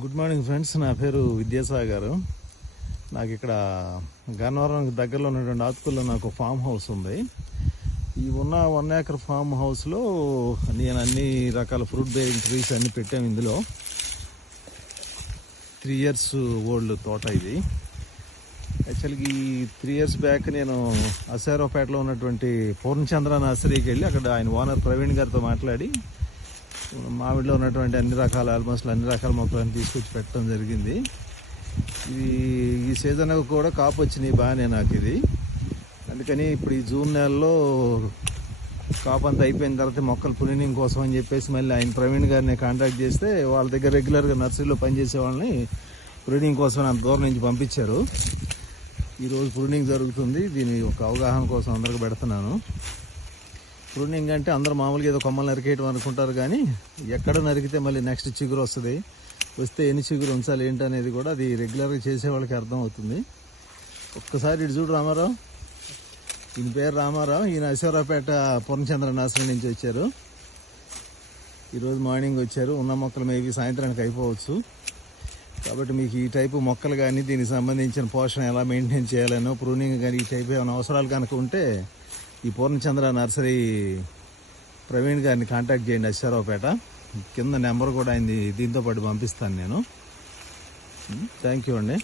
Good morning friends. నా పేరు విద్యాసాగర్. నాకు ఇక్కడ గన్నవరం దగ్గరలో ఉన్నటువంటి ఆతుకుల్లో నాకు ఫామ్ హౌస్ ఉంది. ఈ ఉన్న 1 acre ఫామ్ హౌస్లో నేను అన్ని రకాల ఫ్రూట్ బేరింగ్ ట్రీస్ అన్ని పెట్టాము. ఇందులో 3 years ఓల్డ్ తోట ఇది. యాక్చువల్గా ఈ 3 years బ్యాక్ నేను అసారావుపేటలో ఉన్నటువంటి పూర్ణచంద్ర నర్సరీకి వెళ్ళి అక్కడ ఆయన ఓనర్ ప్రవీణ్ గారితో మాట్లాడి మామిడిలో ఉన్నటువంటి ఆల్మోస్ట్ అన్ని రకాల మొక్కలను తీసుకొచ్చి పెట్టడం జరిగింది. ఇది ఈ సీజన్ కూడా కాపు వచ్చినాయి బాగానే నాకు ఇది. అందుకని ఇప్పుడు ఈ జూన్ నెలలో కాపు అంతా అయిపోయిన తర్వాత మొక్కలు ప్రూనింగ్ కోసం అని చెప్పేసి మళ్ళీ ఆయన ప్రవీణ్ గారిని కాంటాక్ట్ చేస్తే వాళ్ళ దగ్గర రెగ్యులర్గా నర్సరీలో పనిచేసే వాళ్ళని ప్రూనింగ్ కోసం అంత దూరం నుంచి పంపించారు. ఈరోజు ప్రూనింగ్ జరుగుతుంది. దీని ఒక అవగాహన కోసం అందరికి పెడుతున్నాను. ప్రూనింగ్ అంటే అందరూ మామూలుగా ఏదో కొమ్మలు నరికేయడం అనుకుంటారు, కానీ ఎక్కడ నరికితే మళ్ళీ నెక్స్ట్ చిగురు వస్తుంది, వస్తే ఎన్ని చిగురు ఉంచాలి ఏంటి అనేది కూడా అది రెగ్యులర్గా చేసే వాళ్ళకి అర్థం అవుతుంది. ఒక్కసారి ఇటు చూడు రామారావు. ఈయన పేరు రామారావు. ఈయన అశ్వరావుపేట పూర్ణచంద్ర నర్సరీ నుంచి వచ్చారు. ఈరోజు మార్నింగ్ వచ్చారు. ఉన్న మొక్కలు మేబీ సాయంత్రానికి అయిపోవచ్చు. కాబట్టి మీకు ఈ టైపు మొక్కలు కానీ దీనికి సంబంధించిన పోషణ ఎలా మెయింటైన్ చేయాలనో, ప్రూనింగ్ కానీ ఈ టైపు ఏమైనా అవసరాలు కనుక ఉంటే ఈ పూర్ణచంద్ర నర్సరీ ప్రవీణ్ గారిని కాంటాక్ట్ చేయండి. అశ్వరావుపేట కింద నెంబర్ కూడా అయింది, దీంతో పాటు పంపిస్తాను నేను. థ్యాంక్ యూ అండి.